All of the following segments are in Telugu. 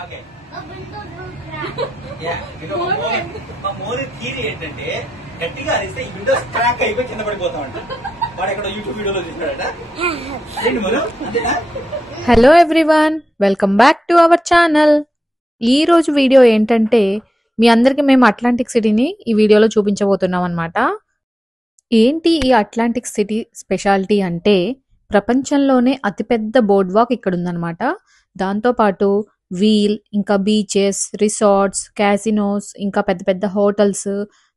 ఓకే మా మోని థియరీ ఏంటంటే గట్టిగా అరిస్తే ఈ విండోస్ క్రాక్ అయిపోయి కింద పడిపోతామంట. వాడు ఎక్కడ యూట్యూబ్ వీడియోలో చూసినాడట. Hello everyone, welcome back to our channel. ఈ రోజు వీడియో ఏంటంటే మీ అందరికి మేము అట్లాంటిక్ సిటీని ఈ వీడియోలో చూపించబోతున్నాం అనమాట. ఏంటి ఈ అట్లాంటిక్ సిటీ స్పెషాలిటీ అంటే ప్రపంచంలోనే అతిపెద్ద బోర్డ్ వాక్ ఇక్కడ ఉందన్నమాట. దాంతోపాటు వీల్, ఇంకా బీచెస్, రిసార్ట్స్, క్యాసినోస్, ఇంకా పెద్ద పెద్ద హోటల్స్,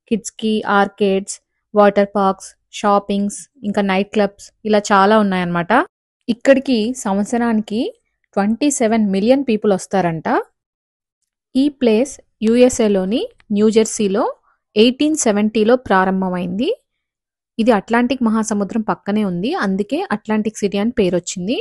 కిడ్స్కి ఆర్కేడ్స్, వాటర్ పార్క్స్, షాపింగ్స్, ఇంకా నైట్ క్లబ్స్, ఇలా చాలా ఉన్నాయన్నమాట. ఇక్కడికి సంవత్సరానికి 27 మిలియన్ పీపుల్ వస్తారంట. ఈ ప్లేస్ యుఎస్ఏలోని న్యూజెర్సీలో 1870లో ప్రారంభమైంది. ఇది అట్లాంటిక్ మహాసముద్రం పక్కనే ఉంది, అందుకే అట్లాంటిక్ సిటీ అని పేరు వచ్చింది.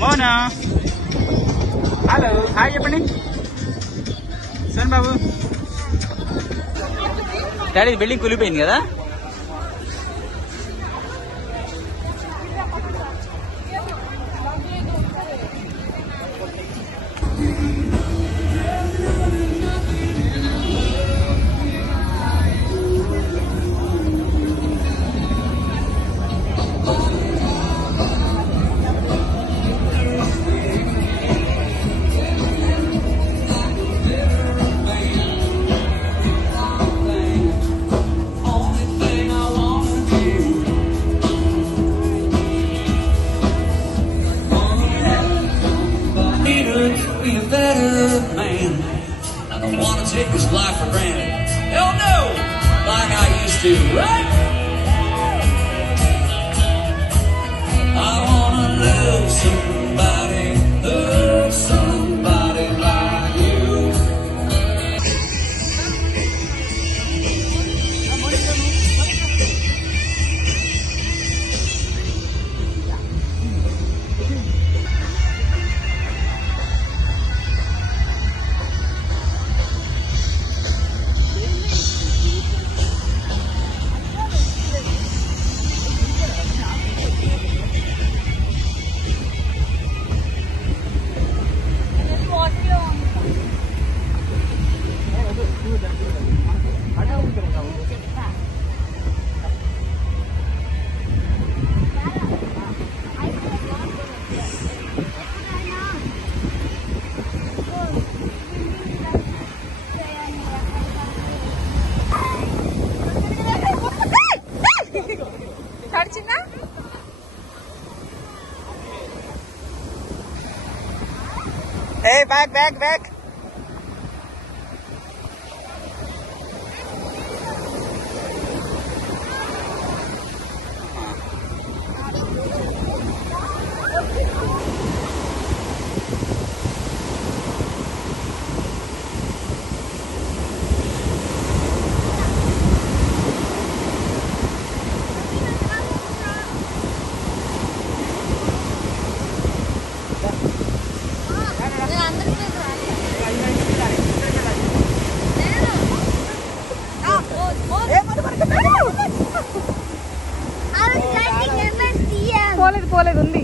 మోనా, హలో, హాయ్ చెప్పండి. సోన్ బాబు, డాడీ బిల్డింగ్ కూలిపోయింది కదా. Be a better man. I don't want to take this life for granted. Hell no, like I used to, right? I want to love somebody like you. Hey, back. పోలేదు ఉంది.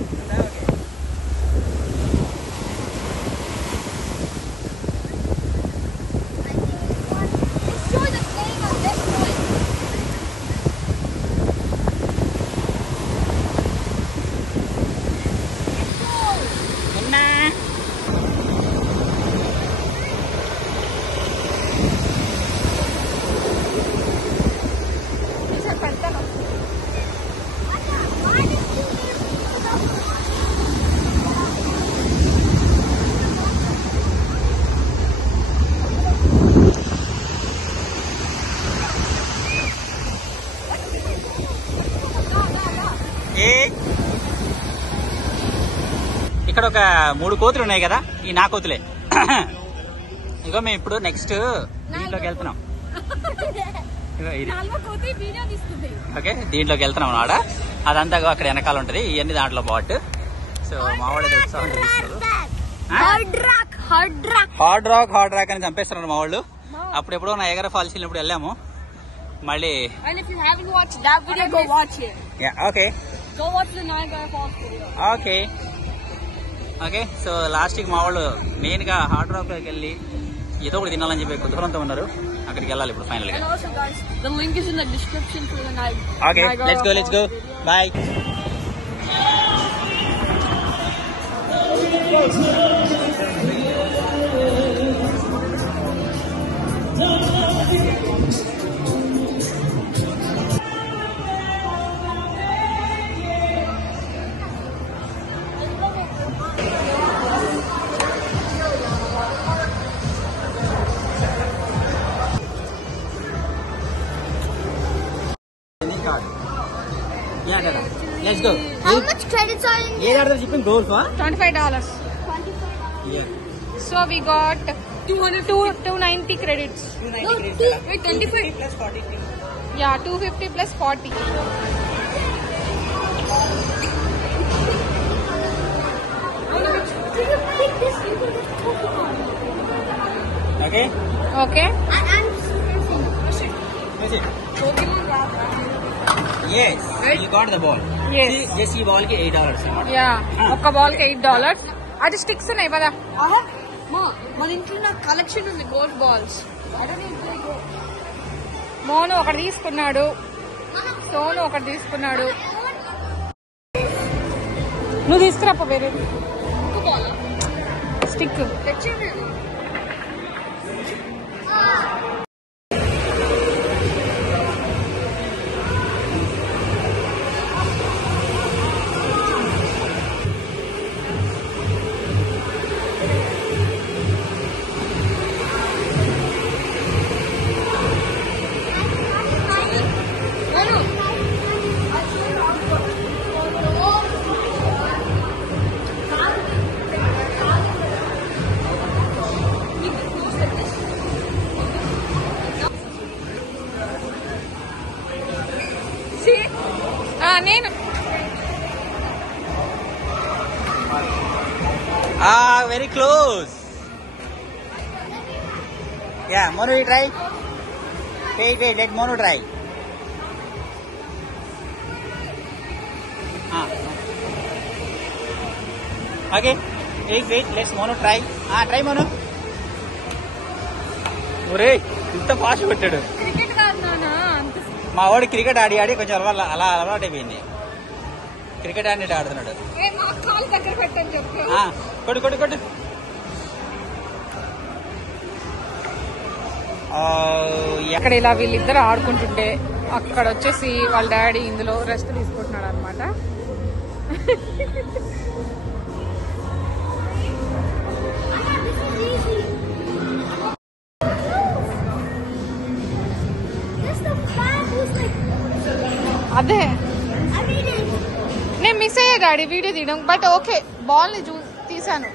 ఇక్కడ ఒక 3 కోతులు ఉన్నాయి కదా, ఈ నా కోతులే. ఇగో మేము ఇప్పుడు నెక్స్ట్ దీంట్లోకి వెళ్తున్నాం. ఓకే, దీంట్లోకి వెళ్తున్నాం అన్నమాట. అదంతా అక్కడ వెనకాల ఉంటది, ఇవన్నీ దాంట్లో బాట్. సో మా వాళ్ళు ఉత్సాహం చూపిస్తారు. హార్డ్ రాక్ అని చంపేస్తున్నారు మా వాళ్ళు. అప్పుడెప్పుడో నయాగరా ఫాల్స్ వెళ్ళినప్పుడు వెళ్ళాము మళ్ళీ. Okay okay. సో లాస్ట్ కి మా వాళ్ళు మెయిన్ గా హార్డ్ రాక్ లోకి వెళ్ళి ఏదో ఒకటి తినాలని చెప్పి కుతూహలంతో ఉన్నారు. అక్కడికి వెళ్ళాలి ఇప్పుడు ఫైనల్ గా. Okay, let's go boy. Let's go. How much credits are in? Here are the shipping goals for $25. yeah. So we got 290 credits. 290 credits. Wait, 25 plus 40. Yeah, 250 plus 40. Okay. Okay. I'm Is it? Yes. You got the ball. Yes. Just ఈ ball కి $8. Yeah. ఒక బాల్ కి $8. అది స్టిక్స్ ఉన్నాయి కదా. మన ఇంట్లో నా కలెక్షన్ ఉంది గోల్డ్ బాల్స్. మోను ఒకటి తీసుకున్నాడు, సోను ఒకటి తీసుకున్నాడు. నువ్వు తీసుకురాపో వేరే స్టిక్. నేను very close. Yeah, Monu, you try. Wait, let Monu try. Okay, wait, let's Monu try. Try Monu. ఒరే ఇంత ఫాస్ట్ పెట్టాడు. క్రికెట్ కాదు నాన్న, అంత మా వాడు క్రికెట్ ఆడి కొంచెం అలా అలవాటు అయిపోయింది. క్రికెట్ ఆడినట్టు ఆడుతున్నాడు. కాలు దగ్గర పెట్టని చెప్పు. కొట్టు ఎక్కడ ఇలా వీళ్ళిద్దరు ఆడుకుంటుంటే అక్కడ వచ్చేసి వాళ్ళ డాడీ ఇందులో రెస్ట్ తీసుకుంటున్నాడు అనమాట. అదే నేను మిస్ అయ్యా డాడీ వీడియో తీయడం. బట్ ఓకే, బాల్ ని తీసాను.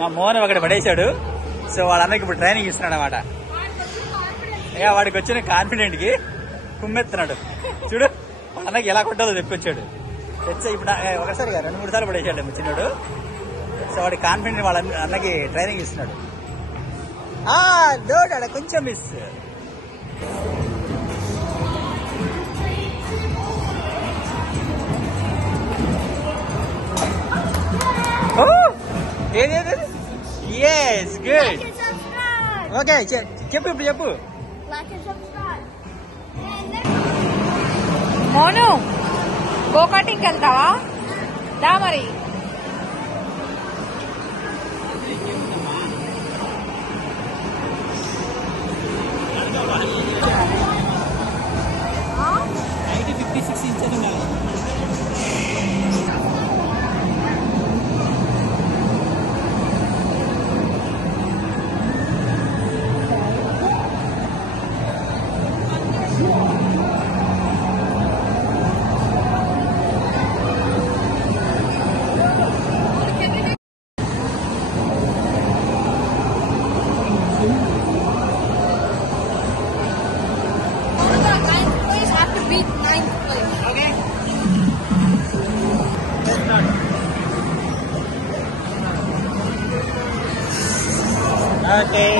మా మోహన్ అక్కడ పడేశాడు. సో వాళ్ళ అన్నకి ఇప్పుడు ట్రైనింగ్ ఇస్తున్నాడు అనమాట. వాడికి వచ్చిన కాన్ఫిడెంట్ కి కుమ్మెత్తున్నాడు. చూడు వాళ్ళ అన్నకి ఎలా కొట్టాలో తెప్పొచ్చాడు. ఇప్పుడు ఒకసారి 2-3 సార్లు పడేసాడు చిన్నాడు. సో వాడి కాన్ఫిడెంట్ వాళ్ళ అన్నకి ట్రైనింగ్ ఇస్తున్నాడు. అక్కడ కొంచెం మిస్. ఏది? Yes, good. Okay, చెప్పు ఇప్పుడు చెప్పు. మోను గోకాటింగ్కి వెళ్తావా? దా మరి. Okay.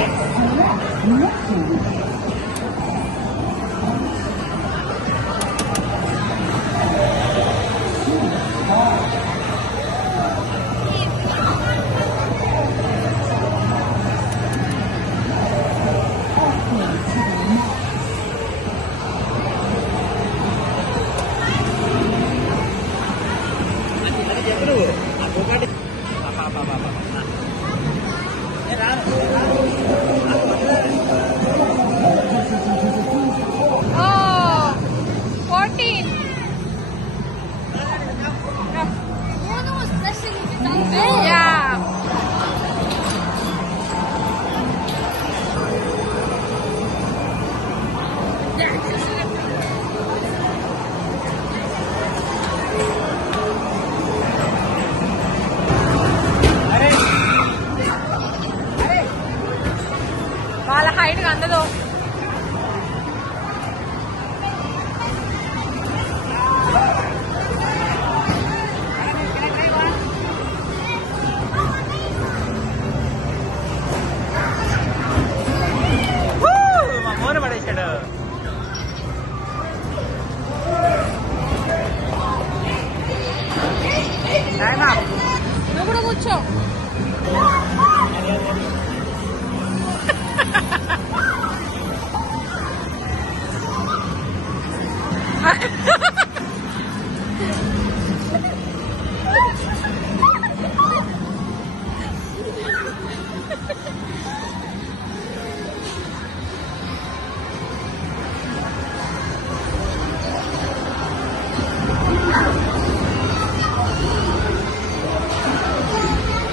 వాళ్ళ హైట్ అందదు. మా మోన పడేసాడు. నువ్వు కూడా కూర్చో.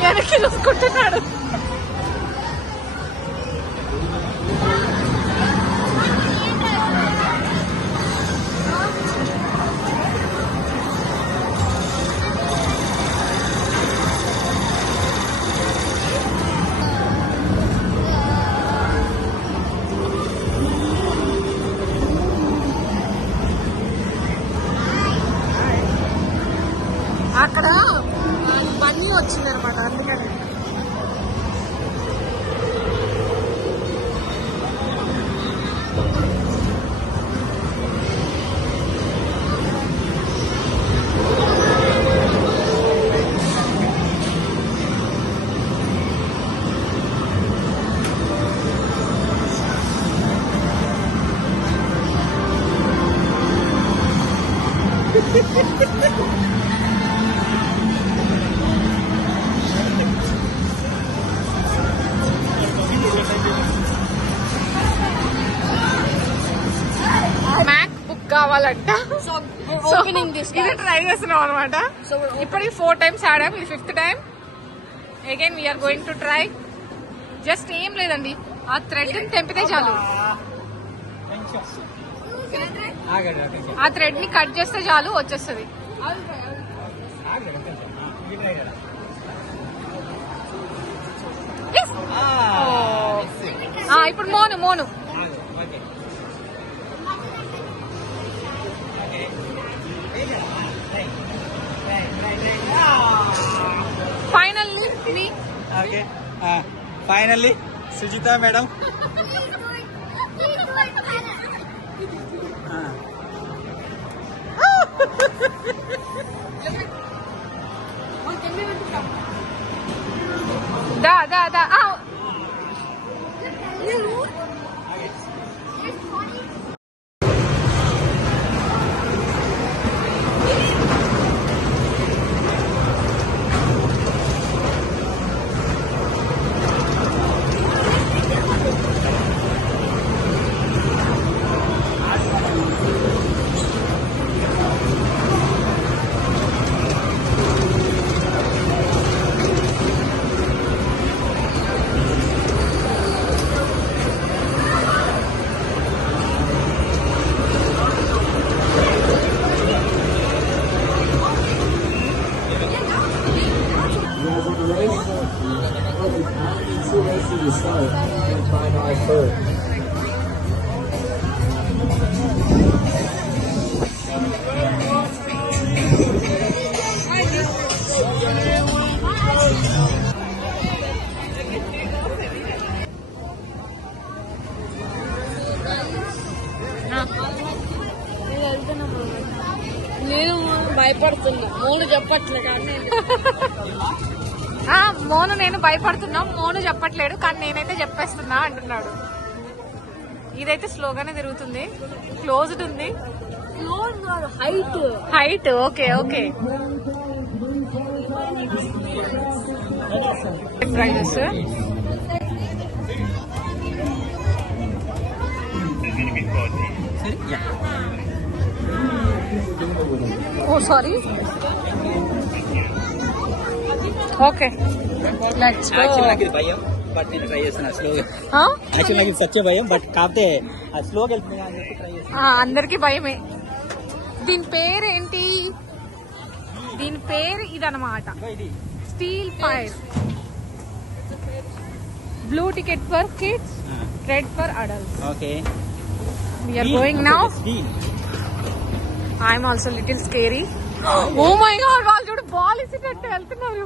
వెనక్కి చూసుకుంటున్నాడు. అక్కడ బన్నీ వచ్చిందనమాట, అందుకని. మ్యాక్ బుక్ కావాలంట. ఓపెనింగ్ దిస్ ఇది ట్రై చేస్తున్నాం అనమాట. ఇప్పటికి 4 times ఆడాం, ఇది 5th time. Again we are going to try. Just ఏం లేదండి, ఆ థ్రెడ్ తెంపితే చాలు. ఆ థ్రెడ్ ని కట్ చేస్తే చాలు, వచ్చేస్తుంది. ఇప్పుడు మోను మోను ఫైనల్లీ సుజిత మేడం. దా దా దా to the start. Try not first. నేను భయపడుతున్నా మూడు చెప్పట్లే కానీ మోను నేను భయపడుతున్నాం, మోను చెప్పట్లేడు కానీ నేనైతే చెప్పేస్తున్నా అంటున్నాడు. ఇదైతే స్లోగానే తిరుగుతుంది, క్లోజ్డ్ ఉంది. Height okay okay. Prizes oh sorry okay let's go. నాకు ఇది భయం బట్ నేను ట్రై చేస్తున్నా స్లోగా. యాక్చువల్లీ నాకు ఇది సచ్చే భయం బట్ కాకపోతే అది స్లోగా వెళ్తుంది అని చెప్పి ట్రై చేస్తున్నా. అందరికి భయమే. దీని పేరు ఏంటి? దీని పేరు ఇదన్నమాట, steel fire. Blue ticket for kids, red for adults. Okay, we are going now. I am also little scary. Oh my god, వాళ్ళు చూడు బాల్ ఇసినట్టు వెళ్తున్నారు.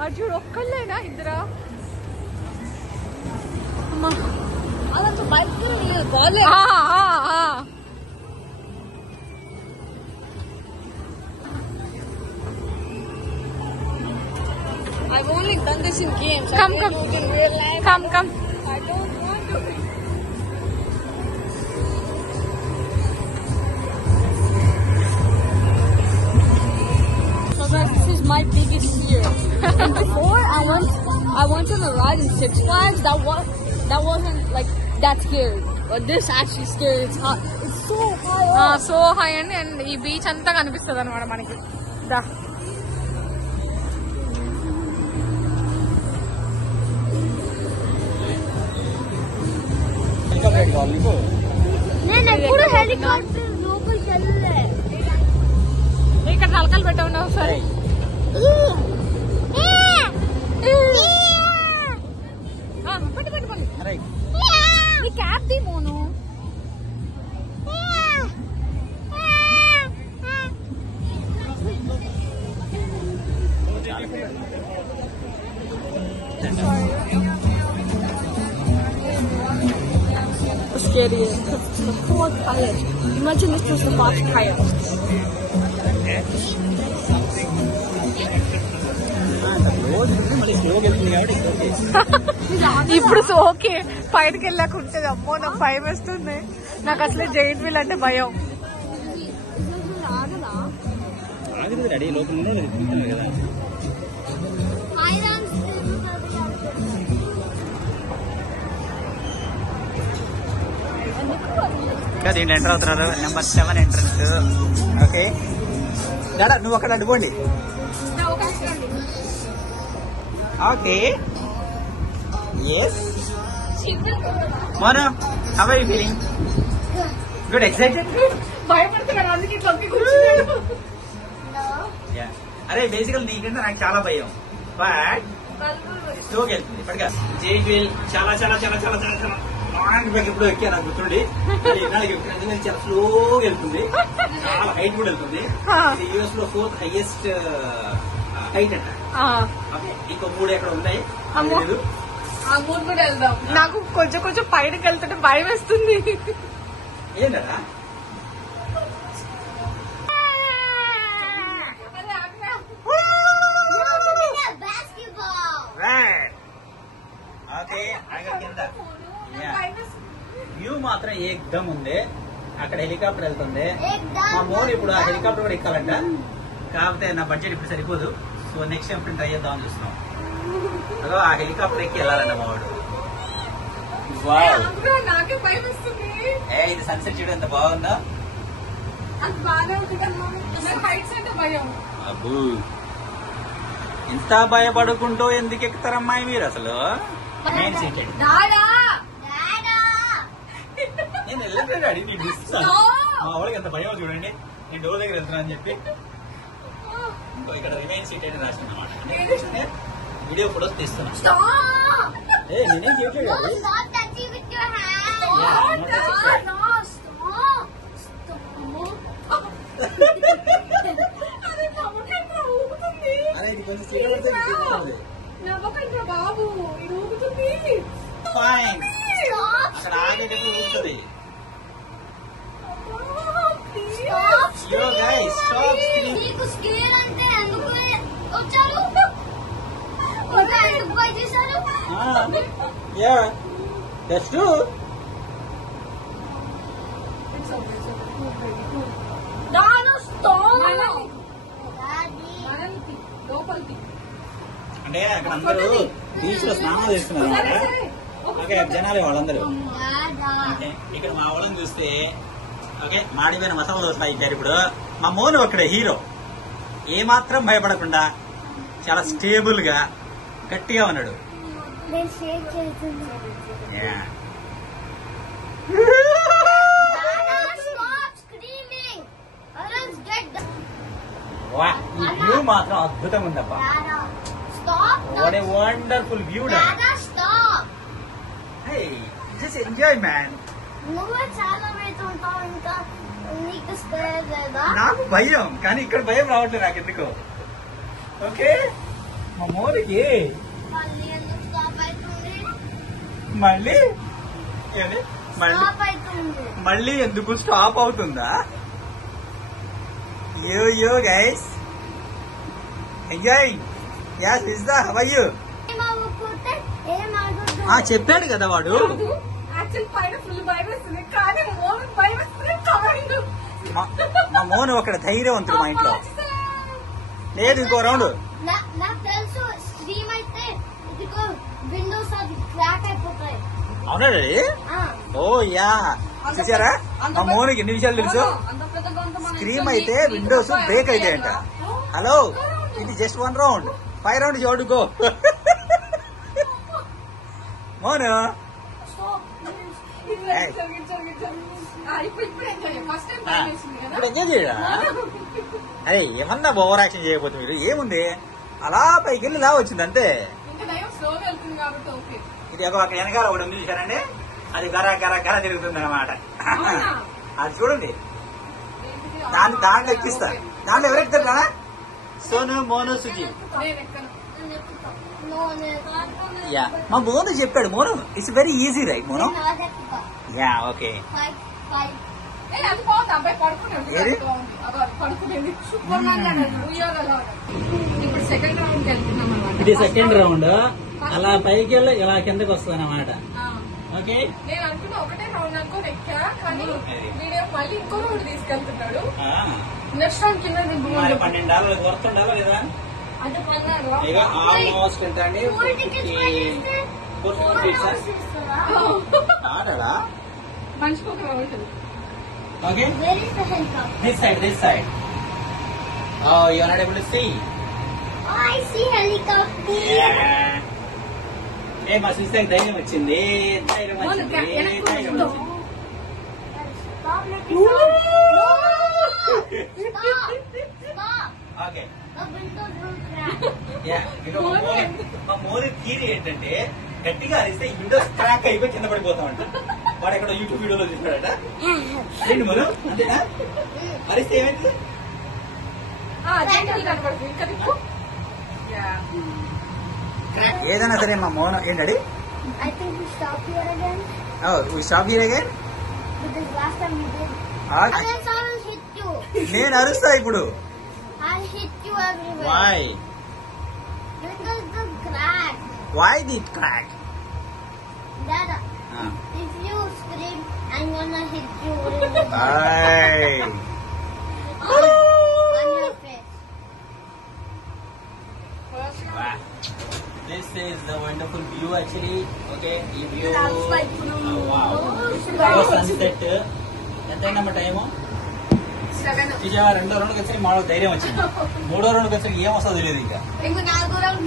అది చూడు ఒక్కళ్ళేనా ఇద్దరా? అదంతా బయటకు ball. I've only done this in games. Come, I come. didn't do it in real life. Come. I don't want to. So guys, this is my biggest fear. Before I went on a ride in Six Flags that wasn't like that scary. But this actually scary. It's hot. It's so high up. So high and ఈ బీచ్ అంతా కనిపిస్తుంది అనమాట మనకి. దా నేను ఎప్పుడు హెలికాప్టర్ లోపలికి వెళ్ళలే. ఇక్కడ తలకాలు పెట్టావు ఒకసారి. ఈ క్యాప్ ది Monu. Scary. It's the fourth pilot. Imagine this was the fourth pilot. ఇప్పుడు ఓకే, పైనకి వెళ్ళాక ఉంటుంది. అమ్మో నాకు భయం వేస్తుంది. నాకు అసలే జైంట్ వీల్ అంటే భయం. రెడీ లోపల కదా. దీంట్లో ఎంటర్ అవుతున్నారు. Number 7 entrance. ఓకే దాడా నువ్వు అక్కడ అడ్డుకోండి. Okay yes Mono, how are you feeling? Good, excited? భయపడుతున్నాను అందుకే ఇట్లా కూర్చున్నాడు. అరే బేసికల్ నీకంటే నాకు చాలా భయం, బట్ స్లోగా వెళ్తుంది. ఇప్పటిగా జైంట్ వీల్ చాలా చాలా చాలా చాలా చాలా చాలా ఎప్పుడు ఎక్కా నాకు గుర్తుండి. చాలా స్లోగా వెళ్తుంది, చాలా హైట్ కూడా వెళ్తుంది. యూఎస్ లో 4th హైయెస్ట్ హైట్ అంట. ఇంకో 3 ఎక్కడ ఉన్నాయి. ఆ మూడు కూడా వెళ్దాం. నాకు కొంచెం కొంచెం పైనకి వెళ్తుంటే భయం వేస్తుంది. ఏంటా ఓకే కింద వ్యూ మాత్రం ఏకదమ్ ఉంది. అక్కడ హెలికాప్టర్ వెళ్తుంది. మా మోన్ ఇప్పుడు ఆ హెలికాప్టర్ కూడా ఎక్కాలంట. కాకపోతే నా బడ్జెట్ ఇప్పుడు సరిపోదు. సో నెక్స్ట్ టైం ఇప్పుడు ట్రై చేద్దామని చూస్తున్నాం. అదో ఆ హెలికాప్టర్ ఎక్కి వెళ్ళాలంట మా వాడు. నాకే భయం వేస్తుంది. ఇది సన్సెట్ చూడు ఎంత బాగుందా. అది బాగానే ఉంటుంది. హైట్స్ అంటే భయం. అబ్బు ఇంత భయపడుకుంటూ ఎందుకు ఎక్కుతారమ్మాయి మీరు అసలు? Main seated. నేను వెళ్ళట్లేదు అడిగి నీకు ఇస్తాను. మా వాళ్ళకి ఎంత భయం చూడండి. నేను డోర్ దగ్గర వెళ్తున్నా అని చెప్పి. ఇంకో ఇక్కడ రిమైన్ సీటెడ్ రాసింది అనమాట. వీడియో ఫోటోస్ తీస్తున్నా. Stop! నేనేం చేయట్లేదు No, అది. stop touching with your hand. Yeah, I'm not touching. No, stop. Stop. అది నవ్వకండ్రా, ఊగుతుంది. అదే ఇది కొంచెం స్టిక్ పడితే తీస్తుంది. నవ్వకండ్రా బాబు, ఇది ఊగుతుంది. ఫైన్. Stop. అక్కడ ఆగేటప్పుడు ఊగుతుంది. Stop. Yo guys, stop screaming. నీకు స్కేల్ అంటే ఎందుకు వచ్చారు? ఎందుకు బై చేశారు? Yeah, that's true. Dan stop. అంటే అక్కడ అందరూ బీచ్ లో స్నానాలు చేస్తున్నారు అన్నమాట. ఓకే, జనాలే వాళ్ళందరూ. ఓకే, ఇక్కడ మా వాళ్ళని చూస్తే ఓకే మాడిపోయిన మసాలా దోశలు అయిపోయారు. ఇప్పుడు మా మోను అక్కడ హీరో, ఏమాత్రం భయపడకుండా చాలా స్టేబుల్ గా గట్టిగా ఉన్నాడు. నేను షేక్ చేస్తున్నా. Yeah. Stop screaming. Others get the... వా, ఈ వ్యూ మాత్రం అద్భుతంగా ఉందబ్బా. Dada, stop. What a wonderful view. Dada, stop. Hey, just enjoy man. నువ్వే చాలా వెళ్తుంటావు, ఇంకా నీకు స్పేర్ లేదా? నాకు భయం, కానీ ఇక్కడ భయం రావట్లేదు నాకు ఎందుకో. ఓకే, మా మోనికి మళ్ళీ ఎందుకు స్టాప్ అవుతుంది? మళ్ళీ ఏంటి? స్టాప్ అవుతుంది. మళ్ళీ ఎందుకు స్టాప్ అవుతుందా? Yo guys enjoy. యాస్ ఇస్దా హౌ ఆర్ యు? ఏమవ్వకపోతే ఏమవ్వదు. చెప్పాడు కదా వాడు. యాక్చువల్ పైన ఫుల్ భయం వేస్తుంది, కానీ మోనికి భయం వేస్తుంది. కవరింగ్ మా మోను అక్కడ ధైర్యవంతుడు మా ఇంట్లో. లేదు ఇంకో రౌండ్. నాకు తెలుసు, స్ట్రీమ్ అయితే ఇదిగో విండోస్ అది క్రాక్ అయిపోతాయి. అవునా డాడీ? ఆ, ఓ యా, చూసారా మా మోనికి ఎన్ని విషయాలు తెలుసు. స్క్రీమ్ అయితే విండోస్ బ్రేక్ అవుతాయంట. హలో, ఇది జస్ట్ 1 రౌండ్, 5 రౌండ్ జోడు గో. మోను ఇప్పుడు ఎంజాయ్ చేయడా? అరే ఏమన్నా ఓవర్ యాక్షన్ చేయకపోతే మీరు ఏముంది, అలా పైకి వెళ్ళి ఇలా వచ్చింది అంతే. ఇది అక్కడ వెనకాల ఒకటి ఉంది చూసారండి, అది గర గర గర తిరుగుతుంది అనమాట. అది చూడండి, దాంట్లో ఎక్కిస్తా. దాంట్లో ఎవరెక్కుతారా? సోను, మోను, సుజీ. యా, మా మోను చెప్పాడు. Monu it's very easy right Monu? Yeah, okay. ఇప్పుడు సెకండ్ రౌండ్ వెళ్తున్నాం అనమాట. ఇది సెకండ్ రౌండ్. అలా పైకి వెళ్ళి ఇలా కిందకి వస్తుంది అనమాట. ఓకే, నేను అనుకున్నా ఒకటే రౌండ్ అనుకోని ఎక్కా, కానీ వీడియో మళ్ళీ ఇంకో రౌండ్ తీసుకెళ్తున్నాడు. నెక్స్ట్ రౌండ్ కింద $12 వర్త్ ఉండాలా లేదా? అంటే పన్నారు ఇక ఆల్మోస్ట్ ఎంత అండి? 450 కాదా? మనిషికి ఒక round. Okay, Where is the helicopter? this side. Oh, you are not able to see. Oh, I see helicopter. ఏ మా సిస్టర్కి ధైర్యం వచ్చింది. ధైర్యం వచ్చింది. Stop, let me stop. Stop. Okay, The windows will crack. మా మోని థియరీ ఏంటంటే గట్టిగా అరిస్తే ఈ విండోస్ క్రాక్ అయిపోయి కింద పడిపోతామంట. వాడు ఎక్కడ యూట్యూబ్ వీడియోలో చూసాడట. ఏంటి మను అంతేనా? అరిస్తే ఏమైంది? కనపడుతుంది ఇంకా దిక్కు. ఏదైనా సరే మా మోన ఏంటండి? I think we stop here again we stop here again. because last time we did. And then someone hit you. నేను అరుస్తా ఇప్పుడు. I'll hit you everywhere. Why Because the crack. Why that crack? Dada, if you scream, I'm gonna hit you on your face. This is the wonderful view actually. Okay, ఈ వ్యూ That's like సన్సెట్. ఎంతైనా టైము విజయ 2వ రౌండ్కి వచ్చి మాలో ధైర్యం వచ్చింది. 3వ రౌండ్కి వచ్చి ఏం వస్తుందో తెలియదు ఇంకా. ఇంకో 4 రౌండ్.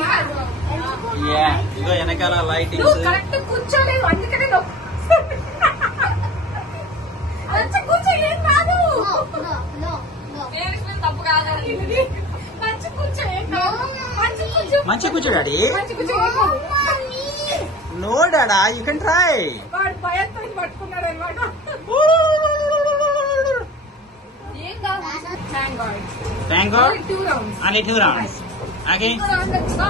ఇదో వెనకాల లైటింగ్స్. కరెక్ట్ కూర్చోలేదు, అందుకనే కూర్చో. ఏం కాదు, No. తప్పు కాదు. మంచి కూర్చో ఏం కాదు. మంచి కూర్చో డాడీ. మంచి కూర్చో ఏం కాదు. No Dada, you can try. వాడు భయంతో పట్టుకున్నాడు అనమాట. ఏం కాదు. Thank God. Only 2 rounds. Only 2 rounds. Okay. It's Go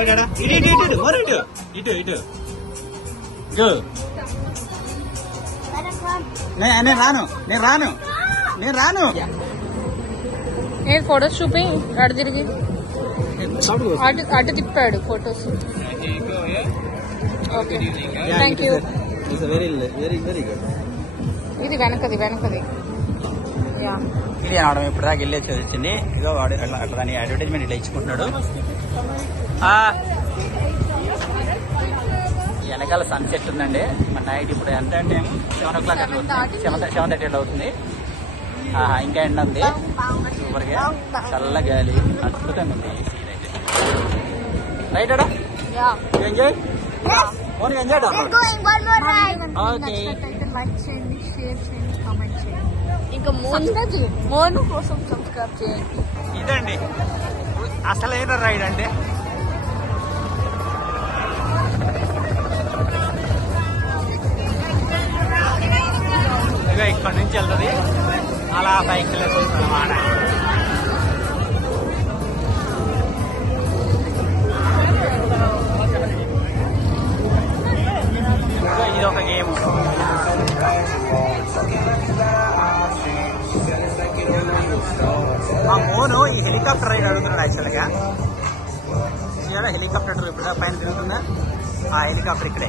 okay. డాడా. ఇటు more ఇటు. Go. నేను రాను. నేను ఫొటోస్ చూపి అటు తిరిగి అటు తిప్పాడు photos. Okay thank you. Very good. ఇది వెనకది యా ఇది అనడం ఇప్పుడు దాకా వెళ్ళేసి వచ్చింది. ఇదో వాడు అట్లా దాని అడ్వర్టైజ్మెంట్ ఇట్లా ఇచ్చుకుంటున్నాడు. వెనకాల సన్సెట్ ఉందండి. మన నైట్ ఇప్పుడు ఎంత అంటే 7 o'clock అట్లా అవుతుంది. 7:30 అట్లా అవుతుంది. ఇంకా ఎండ ఉంది సూపర్ గా, చల్ల గాలి, అద్భుతంగా ఉంది ఈ సీన్ అయితే. రైట్ అడా ఎంజాయ్ ఇంకా మోను కోసం సబ్స్క్రైబ్ చేయండి. ఇదండి అసలైన రైడ్ అంటే. ఇక ఇక్కడ నుంచి వెళ్తుంది అలా సైకిల్ అన్నమాట. ఇది ఒక గేమ్. మా మోను ఈ హెలికాప్టర్ రైడ్ అడుగుతున్నాడు యాక్చువల్గా. హెలికాప్టర్ ఇప్పుడు పైన తిరుగుతుందా? ఆ హెలికాప్టర్ ఇక్కడే.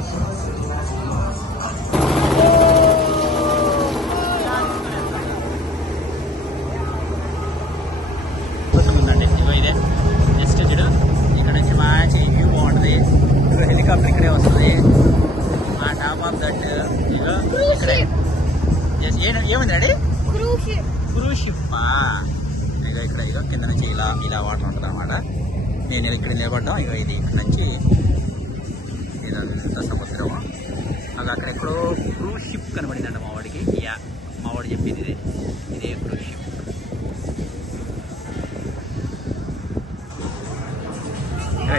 ఉందండి ఇగో ఇదే జస్ట్ చూడు, ఇక్కడ నుంచి మంచి వ్యూ బాగుంటుంది. ఇగో హెలికాప్టర్ ఇక్కడే వస్తుంది. ఆ టాప్ ఆఫ్ దట్ ఇగో ఇక్కడే ఏముందండి? Cruise ship. ఇగో ఇక్కడ ఇగో కింద నుంచి ఇలా వాటర్ ఉంటుంది అన్నమాట. నేను ఇక్కడ నిలబడ్డాం. ఇగో ఇది ఇక్కడ నుంచి ఇదంతా సముద్రం. అది అక్కడ ఎక్కడో క్రూజ్ షిప్ కనబడిందంట మా వాడికి. మా వాడు చెప్పింది ఇదే క్రూజ్ షిప్.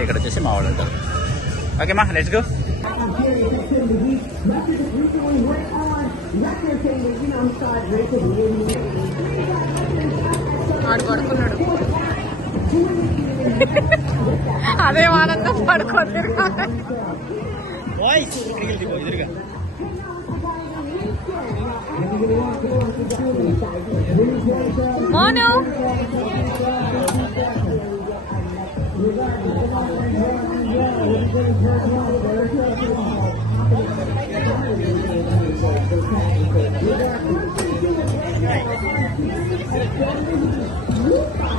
ఇక్కడ వచ్చేసి మా వాడు ఉంటారు. ఓకే మా లెట్స్ గో. ఆడు పడుకున్నాడు. అదే ఆనందం పడుకోండి. మోను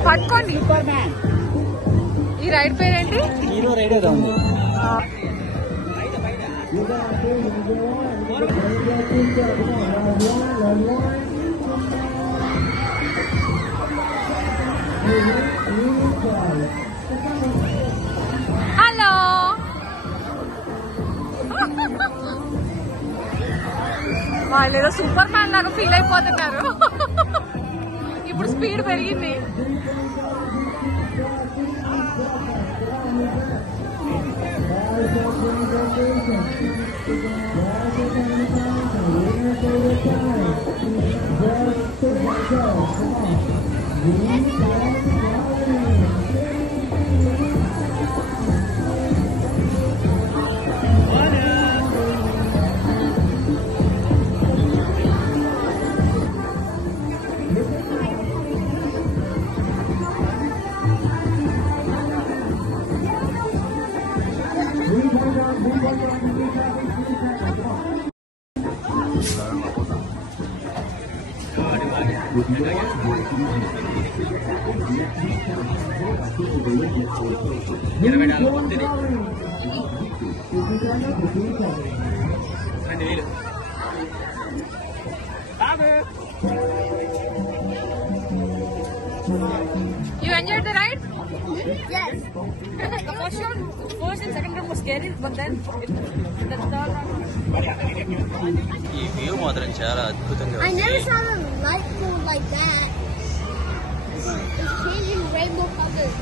పట్టుకోండి. ఈ రైడ్ పేరేంటి? హీరో రైడర్ ఉంది. హలో వాళ్ళు ఏదో సూపర్ మ్యాన్ లాగా ఫీల్ అయిపోతున్నారు. ఇప్పుడు స్పీడ్ పెరిగింది. You enjoyed the ride? Yes. The first and second round was scary, but then the third round. ఈ వ్యూ మాత్రం చాలా అద్భుతంగా I ఉంది. never saw a light pool like that. changing rainbow colors.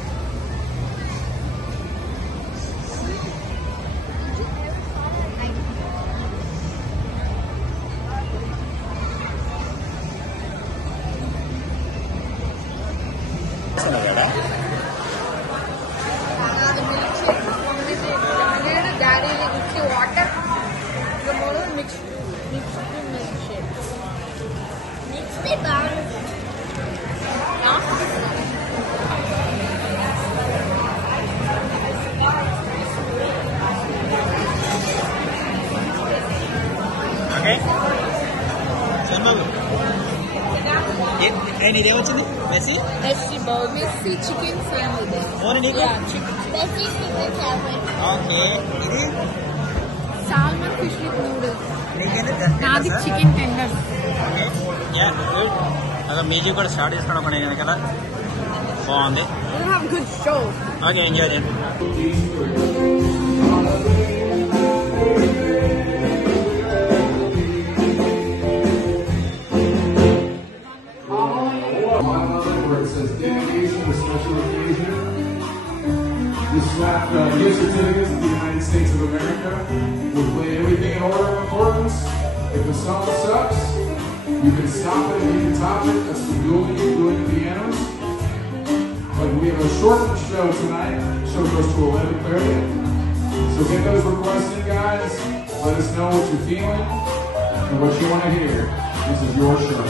Daddy mixed water. The more mixed milkshake. Mixed it down. Okay Chandrababu నీదేమొచ్చింది Messi Messi bowl, Messi chicken sandwich. Only నీకు Yeah, chicken. Messi chicken sandwich. Okay ఇది Salmon fish with noodles. నీకేంటి Naadi chicken tenders. Okay yeah good అదే మ్యూజిక్ కూడా స్టార్ట్ చేసుకోవడం కూడా కదా బాగుంది We'll have good show. Okay enjoy చేయండి where it says dedication to special occasion. This slap gift certificates of the United States of America will play everything in order of importance. If the song sucks, you can stop it and you can top it. That's the dueling and dueling pianos. But we have a shortened show tonight. The show goes to 11:30. So get those requests in, guys. Let us know what you're feeling and what you want to hear. This is your show.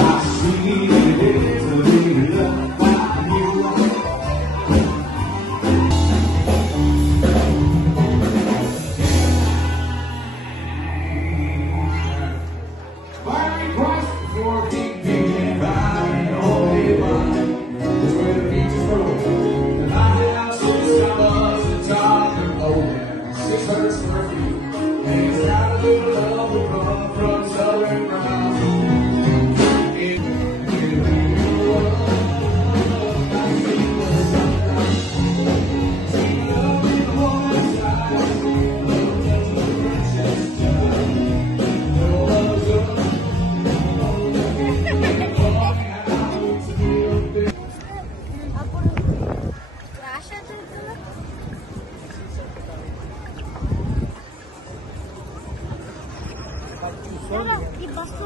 I see it is a little love by you. Fighting Christ before King began riding all day long. Is where the beaches roll. The lighthouse is stars and top and old. 600 square feet. And it's got a little love will come from Southern Brown. ఈ బస్సు